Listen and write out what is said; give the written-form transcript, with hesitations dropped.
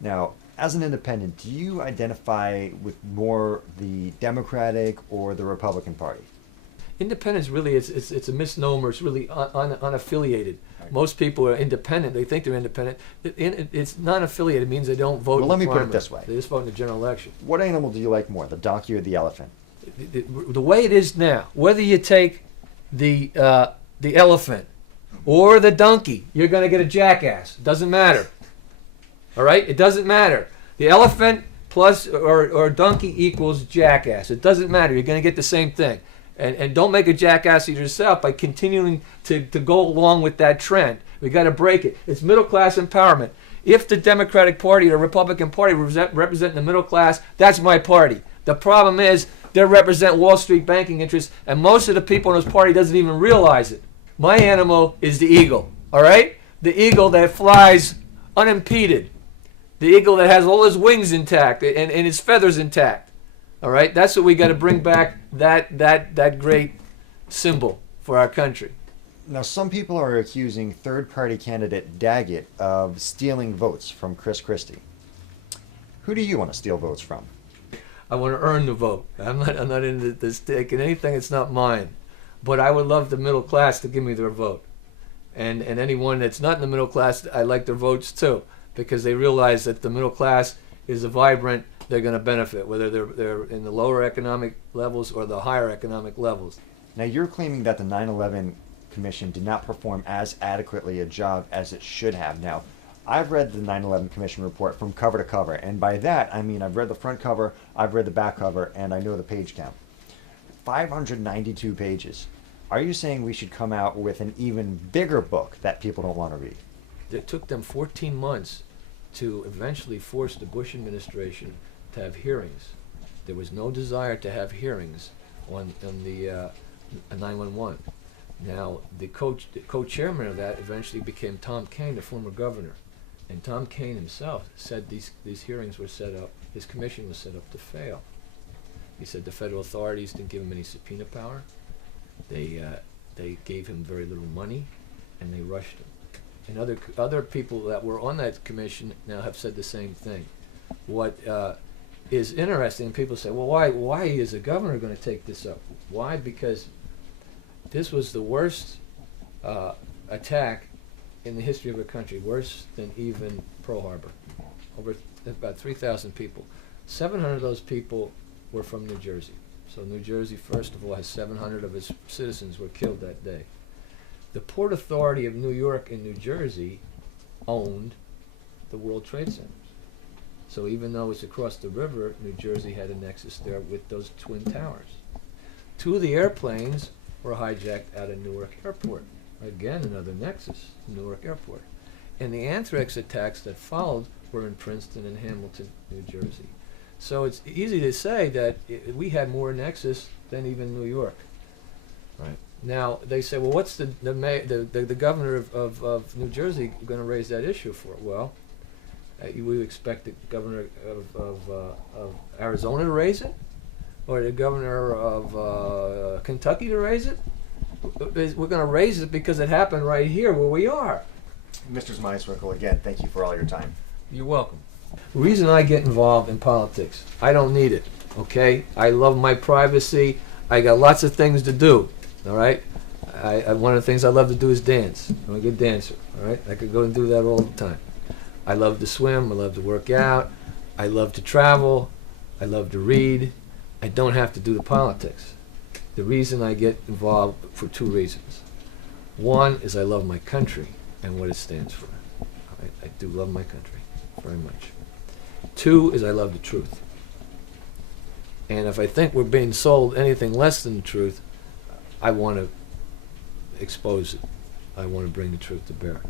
Now, as an independent, do you identify with more the Democratic or the Republican Party? Independence really it's a misnomer. It's really unaffiliated. Most people are independent. They think they're independent. It's non-affiliated. It means they don't vote. Well, let me put it primary. this way. They just vote in the general election. What animal do you like more, the donkey or the elephant? The way it is now, whether you take the elephant or the donkey, you're going to get a jackass. It doesn't matter. All right? It doesn't matter. The elephant plus or donkey equals jackass. It doesn't matter. You're going to get the same thing. And don't make a jackass of yourself by continuing to go along with that trend. We got to break it. It's middle class empowerment. If the Democratic Party or the Republican Party represent the middle class, that's my party. The problem is they represent Wall Street banking interests, and most of the people in this party doesn't even realize it. My animal is the eagle, all right? The eagle that flies unimpeded. The eagle that has all his wings intact and his feathers intact. All right, that's what we got to bring back, that great symbol for our country. Now, some people are accusing third-party candidate Daggett of stealing votes from Chris Christie. Who do you want to steal votes from? I want to earn the vote. I'm not into this taking anything that's not mine. But I would love the middle class to give me their vote. And anyone that's not in the middle class, I like their votes too, because they realize that the middle class is a vibrant, they're going to benefit, whether they're in the lower economic levels or the higher economic levels. Now, you're claiming that the 9/11 Commission did not perform as adequately a job as it should have. Now, I've read the 9/11 Commission report from cover to cover, and by that, I mean I've read the front cover, I've read the back cover, and I know the page count. 592 pages. Are you saying we should come out with an even bigger book that people don't want to read? It took them 14 months to eventually force the Bush administration to have hearings. There was no desire to have hearings on the 911. Now, the co-chairman of that eventually became Tom Kean, the former governor. And Tom Kean himself said these hearings were set up, his commission was set up to fail. He said the federal authorities didn't give him any subpoena power. They gave him very little money, and they rushed him. And other people that were on that commission now have said the same thing. What is interesting, people say, well, why is the governor going to take this up? Why? Because this was the worst attack in the history of the country, worse than even Pearl Harbor. Over about 3,000 people. 700 of those people were from New Jersey. So New Jersey, first of all, has 700 of its citizens were killed that day. The Port Authority of New York and New Jersey owned the World Trade Centers. So even though it's across the river, New Jersey had a nexus there with those twin towers. 2 of the airplanes were hijacked out of Newark Airport. Again, another nexus, Newark Airport. And the anthrax attacks that followed were in Princeton and Hamilton, New Jersey. So it's easy to say that we had more nexus than even New York. Right. Now, they say, well, what's the governor of New Jersey going to raise that issue for? Well, we expect the governor of Arizona to raise it, or the governor of Kentucky to raise it. We're going to raise it because it happened right here where we are. Mr. Meiswinkle, again, thank you for all your time. You're welcome. The reason I get involved in politics, I don't need it, okay? I love my privacy. I got lots of things to do, all right? One of the things I love to do is dance. I'm a good dancer, all right? I could go and do that all the time. I love to swim. I love to work out. I love to travel. I love to read. I don't have to do the politics. The reason I get involved for 2 reasons. One is I love my country and what it stands for. I do love my country very much. 2 is I love the truth. And if I think we're being sold anything less than the truth, I want to expose it. I want to bring the truth to bear.